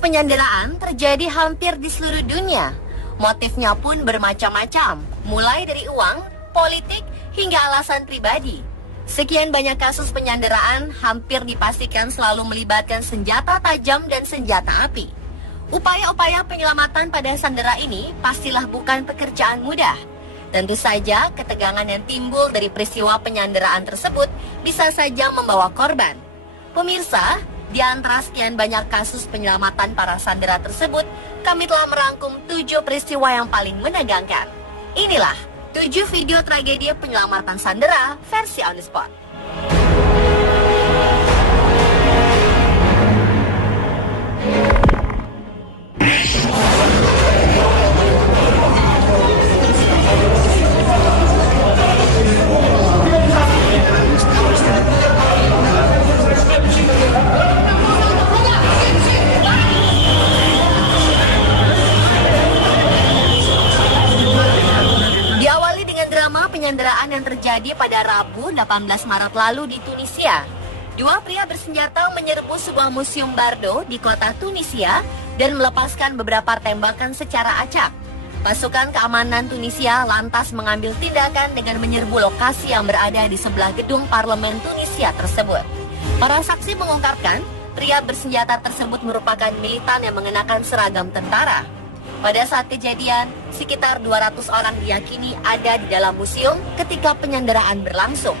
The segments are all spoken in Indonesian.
penyanderaan terjadi hampir di seluruh dunia. Motifnya pun bermacam-macam, mulai dari uang, politik, hingga alasan pribadi. Sekian banyak kasus penyanderaan hampir dipastikan selalu melibatkan senjata tajam dan senjata api. Upaya-upaya penyelamatan pada sandera ini pastilah bukan pekerjaan mudah. Tentu saja ketegangan yang timbul dari peristiwa penyanderaan tersebut bisa saja membawa korban. Pemirsa, di antara sekian banyak kasus penyelamatan para sandera tersebut, kami telah merangkum 7 peristiwa yang paling menegangkan. Inilah 7 video tragedi penyelamatan sandera versi on the spot. Penyanderaan yang terjadi pada Rabu 18 Maret lalu di Tunisia. Dua pria bersenjata menyerbu sebuah museum Bardo di kota Tunisia dan melepaskan beberapa tembakan secara acak. Pasukan keamanan Tunisia lantas mengambil tindakan dengan menyerbu lokasi yang berada di sebelah gedung parlemen Tunisia tersebut. Para saksi mengungkapkan, pria bersenjata tersebut merupakan militan yang mengenakan seragam tentara. Pada saat kejadian, sekitar 200 orang diyakini ada di dalam museum ketika penyanderaan berlangsung.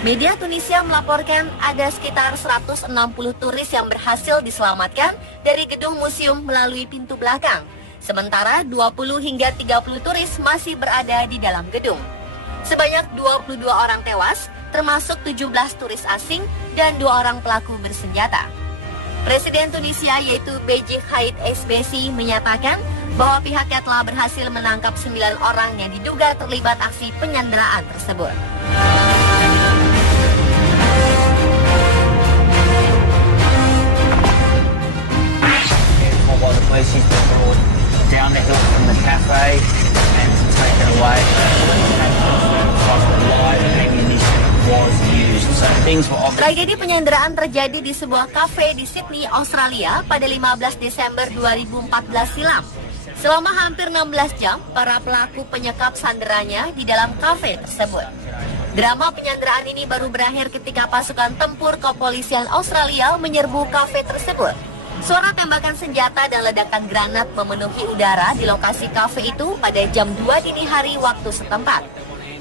Media Tunisia melaporkan ada sekitar 160 turis yang berhasil diselamatkan dari gedung museum melalui pintu belakang. Sementara 20 hingga 30 turis masih berada di dalam gedung. Sebanyak 22 orang tewas, termasuk 17 turis asing dan 2 orang pelaku bersenjata. Presiden Tunisia yaitu Beji Caid Essebsi menyatakan bahwa pihaknya telah berhasil menangkap 9 orang yang diduga terlibat aksi penyanderaan tersebut. Tragedi penyanderaan terjadi di sebuah kafe di Sydney, Australia pada 15 Desember 2014 silam. Selama hampir 16 jam, para pelaku penyekap sanderanya di dalam kafe tersebut. Drama penyanderaan ini baru berakhir ketika pasukan tempur kepolisian Australia menyerbu kafe tersebut. Suara tembakan senjata dan ledakan granat memenuhi udara di lokasi kafe itu pada jam 2 dini hari waktu setempat.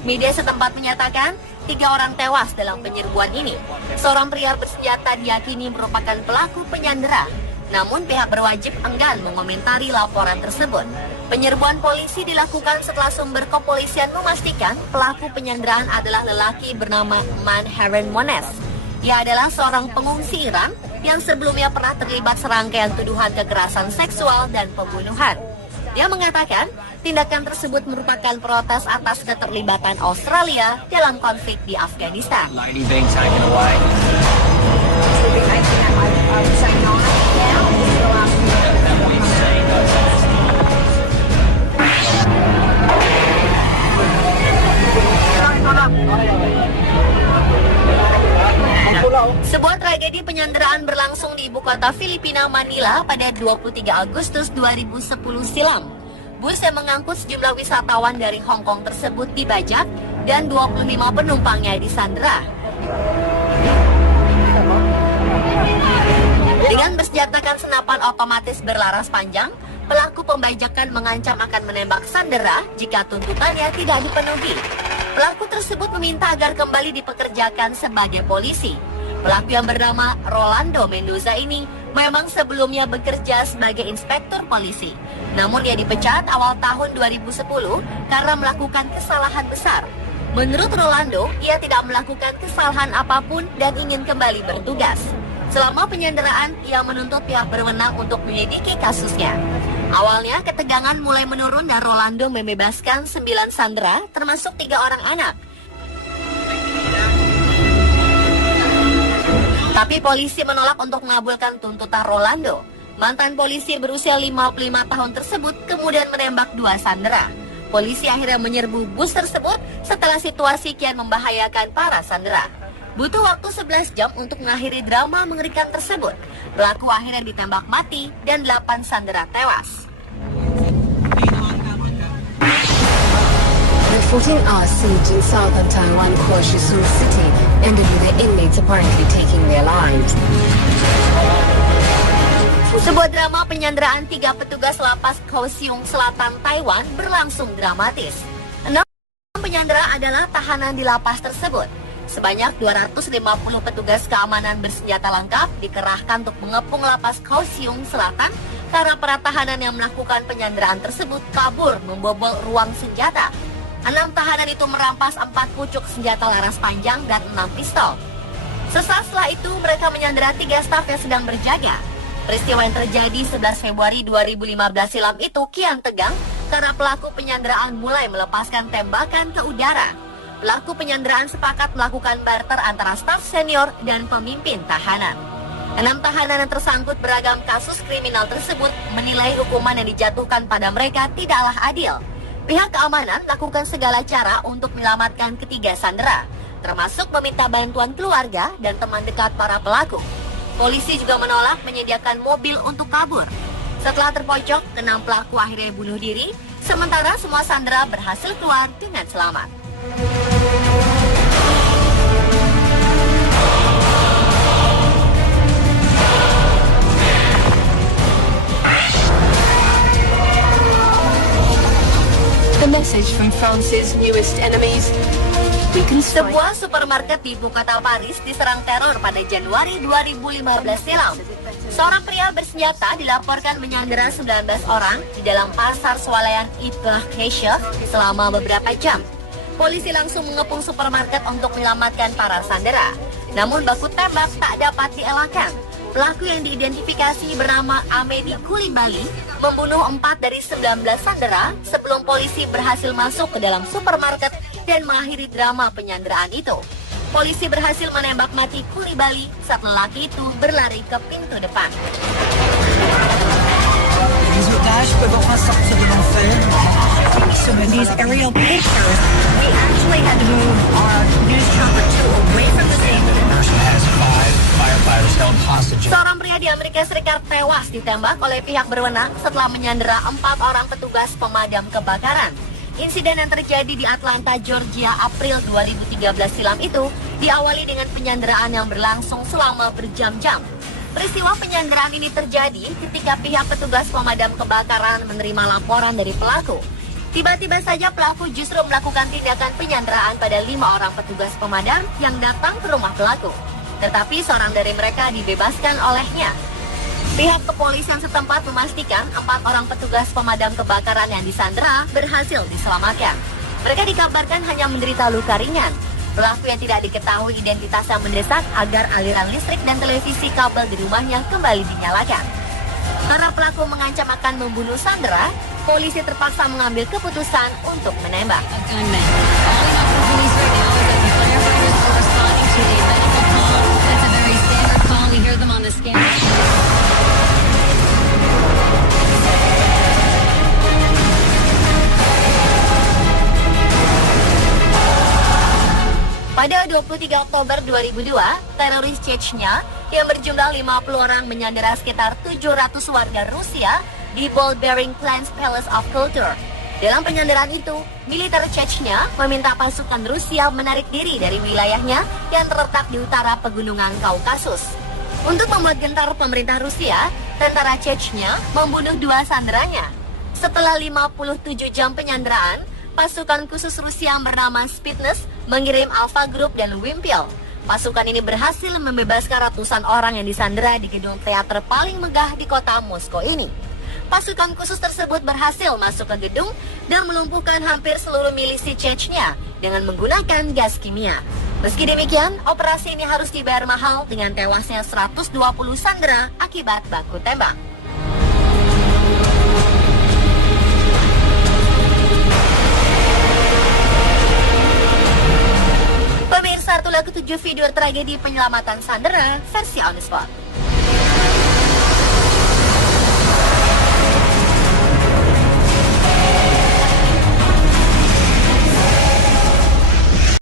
Media setempat menyatakan 3 orang tewas dalam penyerbuan ini. Seorang pria bersenjata diyakini merupakan pelaku penyandera. Namun pihak berwajib enggan mengomentari laporan tersebut. Penyerbuan polisi dilakukan setelah sumber kepolisian memastikan pelaku penyanderaan adalah lelaki bernama Man Haron Mones. Ia adalah seorang pengungsi Iran yang sebelumnya pernah terlibat serangkaian tuduhan kekerasan seksual dan pembunuhan. Dia mengatakan tindakan tersebut merupakan protes atas keterlibatan Australia dalam konflik di Afghanistan. Sebuah tragedi penyanderaan berlangsung di ibu kota Filipina, Manila pada 23 Agustus 2010 silam. Bus yang mengangkut sejumlah wisatawan dari Hong Kong tersebut dibajak dan 25 penumpangnya disandera. Dengan bersenjatakan senapan otomatis berlaras panjang, pelaku pembajakan mengancam akan menembak sandera jika tuntutannya tidak dipenuhi. Pelaku tersebut meminta agar kembali dipekerjakan sebagai polisi. Pelaku yang bernama Rolando Mendoza ini memang sebelumnya bekerja sebagai inspektur polisi. Namun dia dipecat awal tahun 2010 karena melakukan kesalahan besar. Menurut Rolando, ia tidak melakukan kesalahan apapun dan ingin kembali bertugas. Selama penyanderaan, ia menuntut pihak berwenang untuk menyelidiki kasusnya. Awalnya, ketegangan mulai menurun dan Rolando membebaskan 9 sandera, termasuk 3 orang anak. Tapi polisi menolak untuk mengabulkan tuntutan Rolando. Mantan polisi berusia 55 tahun tersebut kemudian menembak 2 sandera. Polisi akhirnya menyerbu bus tersebut setelah situasi kian membahayakan para sandera. Butuh waktu 11 jam untuk mengakhiri drama mengerikan tersebut. Pelaku akhirnya ditembak mati dan 8 sandera tewas. The 14-hour siege in southern Taiwan Kaohsiung City ended with the inmates apparently taking their lives. Sebuah drama penyanderaan 3 petugas lapas Kaohsiung Selatan, Taiwan berlangsung dramatis. 6 penyandera adalah tahanan di lapas tersebut. Sebanyak 250 petugas keamanan bersenjata lengkap dikerahkan untuk mengepung lapas Kaohsiung Selatan karena para tahanan yang melakukan penyanderaan tersebut kabur membobol ruang senjata. 6 tahanan itu merampas 4 pucuk senjata laras panjang dan 6 pistol. Sesaat setelah itu mereka menyandera 3 staf yang sedang berjaga. Peristiwa yang terjadi 11 Februari 2015 silam itu kian tegang karena pelaku penyanderaan mulai melepaskan tembakan ke udara. Pelaku penyanderaan sepakat melakukan barter antara staf senior dan pemimpin tahanan. 6 tahanan yang tersangkut beragam kasus kriminal tersebut menilai hukuman yang dijatuhkan pada mereka tidaklah adil. Pihak keamanan lakukan segala cara untuk menyelamatkan ketiga sandera, termasuk meminta bantuan keluarga dan teman dekat para pelaku. Polisi juga menolak menyediakan mobil untuk kabur. Setelah terpojok, 6 pelaku akhirnya bunuh diri, sementara semua sandera berhasil keluar dengan selamat. The message from France's newest enemies. Sebuah supermarket di ibu kota Paris diserang teror pada Januari 2015 silam. Seorang pria bersenjata dilaporkan menyandera 19 orang di dalam pasar swalayan Hypercacher selama beberapa jam. Polisi langsung mengepung supermarket untuk menyelamatkan para sandera. Namun baku tembak tak dapat dielakkan. Pelaku yang diidentifikasi bernama Amedi Coulibaly membunuh 4 dari 19 sandera sebelum polisi berhasil masuk ke dalam supermarket dan mengakhiri drama penyanderaan itu. Polisi berhasil menembak mati Coulibaly saat lelaki itu berlari ke pintu depan. These aerial pictures, we actually had to move our news chopper 2 away from the scene. Seorang pria di Amerika Serikat tewas ditembak oleh pihak berwenang setelah menyandera 4 orang petugas pemadam kebakaran. Insiden yang terjadi di Atlanta, Georgia, April 2013 silam itu diawali dengan penyanderaan yang berlangsung selama berjam-jam. Peristiwa penyanderaan ini terjadi ketika pihak petugas pemadam kebakaran menerima laporan dari pelaku. Tiba-tiba saja pelaku justru melakukan tindakan penyanderaan pada 5 orang petugas pemadam yang datang ke rumah pelaku. Tetapi seorang dari mereka dibebaskan olehnya. Pihak kepolisian setempat memastikan 4 orang petugas pemadam kebakaran yang disandera berhasil diselamatkan. Mereka dikabarkan hanya menderita luka ringan. Pelaku yang tidak diketahui identitasnya mendesak agar aliran listrik dan televisi kabel di rumahnya kembali dinyalakan. Karena pelaku mengancam akan membunuh sandera, polisi terpaksa mengambil keputusan untuk menembak. Pada 23 Oktober 2002, teroris Chechnya yang berjumlah 50 orang menyandera sekitar 700 warga Rusia di Bolbering Plains Palace of Culture. Dalam penyanderaan itu, militer Chechnya meminta pasukan Rusia menarik diri dari wilayahnya yang terletak di utara pegunungan Kaukasus. Untuk membuat gentar pemerintah Rusia, tentara Chechnya membunuh 2 sanderanya. Setelah 57 jam penyanderaan, pasukan khusus Rusia yang bernama Spetsnaz mengirim Alpha Group dan Wimpel. Pasukan ini berhasil membebaskan ratusan orang yang disandera di gedung teater paling megah di kota Moskow ini. Pasukan khusus tersebut berhasil masuk ke gedung dan melumpuhkan hampir seluruh milisi Chechnya dengan menggunakan gas kimia. Meski demikian, operasi ini harus dibayar mahal dengan tewasnya 120 sandera akibat baku tembak. Pemirsa, itulah ketujuh video tragedi penyelamatan sandera versi On The Spot.